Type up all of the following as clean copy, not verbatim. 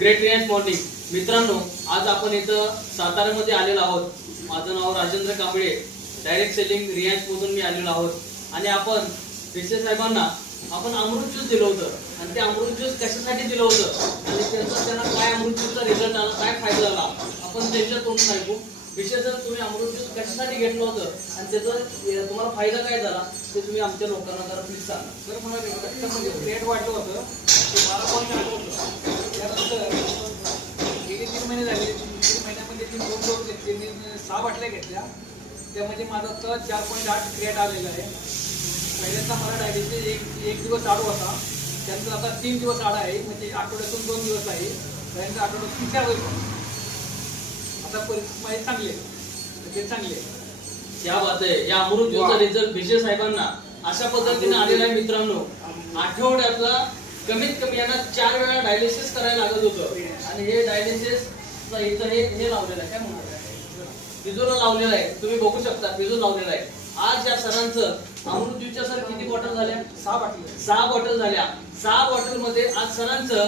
Great Riyansh morning. मित्रांनो, आज आपण इथं साताऱ्यामध्ये आलेलो आहोत. माझं नाव राजेंद्र कांबळे, डायरेक्ट सेलिंग रियांश मधून मी आलेलो आहोत. आणि आपण भिसे साहेबांना आपण अमृत ज्यूस दिलं होतं आणि ते अमृत ज्यूस कशासाठी दिलं होतं आणि त्यांना काय अमृत ज्यूसचा रिझल्ट आला, काय फायदा झाला, आपण त्यांच्या तोंडून ऐकू. विशेष तुम्ही अमृत ज्यूस कशासाठी घेतलं होतं आणि त्याचा तुम्हाला फायदा काय झाला ते तुम्ही आमच्या लोकांना जरा प्लीज सांगा. सर, मला रक्तामध्ये रेट वाढलं होतं, ते 12 पॉईंट आलं होतं. त्यानंतर गेले 3 महिने झाले. 3 महिन्यामध्ये 3 डोस घेतले, मी 6 बाटल्या घेतल्या. त्यामध्ये माझा तर 4.8 क्रिएट आलेला आहे. पहिल्यांदा मला डायलिसिस एक दिवस आड होता, त्यानंतर आता 3 दिवस आड आहे, म्हणजे आठवड्यातून 2 दिवस आहे. त्यानंतर आठवड्यातून 4 दिवस. आता परिस्थिती माझी चांगली आहे, ते चांगली आहे. क्या बात आहे. या अमृत ज्यूसचा रिझल्ट भिसे साहेबांना अशा पद्धतीने आलेला आहे. मित्रांनो, आठवड्यातला कमीत कमी यांना 4 वेळा डायलिसिस करायला लागत होतं आणि हे डायलिसिस इथं हे लावलेलं आहे, काय म्हणतात, बिजूला लावलेलं आहे. तुम्ही बघू शकता, बिजू लावलेला आहे. आज या सरांचं अमृत ज्यूसच्या सर किती बॉटल झाल्या? 6 बाटल्या. 6 बॉटल झाल्या. 6 बॉटल मध्ये आज सरांचं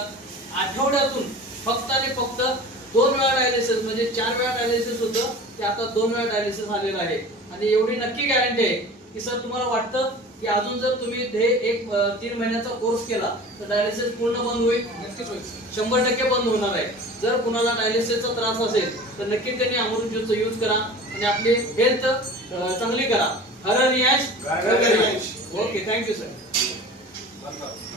आठवड्यातून फक्त आणि फक्त 2 वेळा डायलिसिस, म्हणजे 4 वेळा डायलिसिस होतं, ते आता 2 वेळा डायलिसिस आलेलं आहे. आणि एवढी नक्की गॅरंटी आहे की सर, तुम्हाला वाटतं की अजून जर तुम्ही हे 3 महिन्याचा कोर्स केला तर डायलिसिस पूर्ण बंद होईल? नक्कीच होईल. 100% बंद होणार आहे. जर कुणाला डायलिसिसचा त्रास असेल तर नक्की त्यांनी अमृत ज्यूसचा यूज करा आणि आपली हेल्थ चांगली करा. हर रियांश. Okay, thank you sir.